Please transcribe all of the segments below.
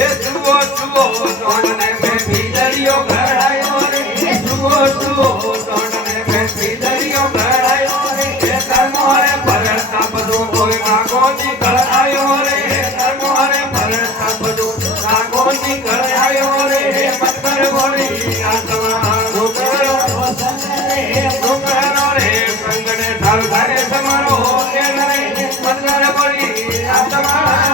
સુવો સુવો સોનને મેં ભીતરિયો ઘડાયો રે સુવો સુવો સોનને મેં ભીતરિયો ઘડાયો રે કર્મો રે પરતા બધું કોઈ માગોથી ઘડાયો રે કર્મો રે પરતા બધું માગોથી ઘડાયો રે મતકર બોલી આત્મા ડોકરો રે સંગને ઢાલ ધારે તમારો કે રે મતકર બોલી આત્મા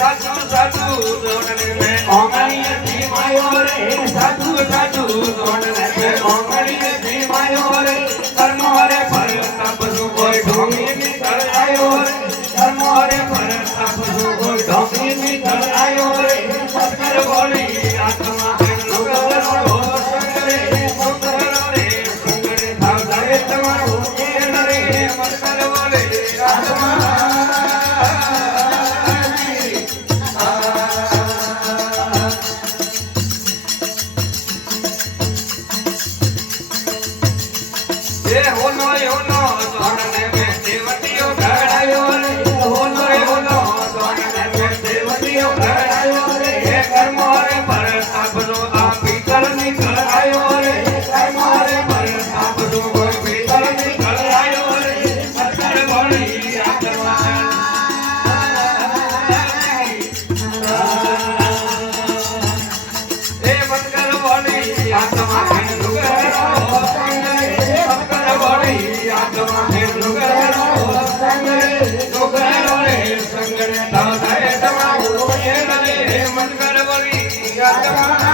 સાધુ સાધુ સોનને મેં ઓંગળીએ ધીમાયો રે સાધુ સાધુ સોનને મેં ઓંગળીએ ધીમાયો રે કર્મો રે ફરતા બધું કોઈ ઢોંગી ની તળાયો રે કર્મો રે ફરતા બધું કોઈ ઢોંગી ની તળાયો રે મતકર બોલી આત્મા સોનને મેં દેવતીઓ ઘડાયો રે હોનો સોનને મેં દેવતીઓ ઘડાયો રે કર્મો રે પરતા બધું આ ભીતર ની ઘડાયો રે કર્મો રે પરતા બધું કોઈ ભીતર ની ઘડાયો રે મતકર બોલી આત્મા એ મતકર બોલી આત્મા સંગને ધારે તમારો મનકર બોલી આત્મા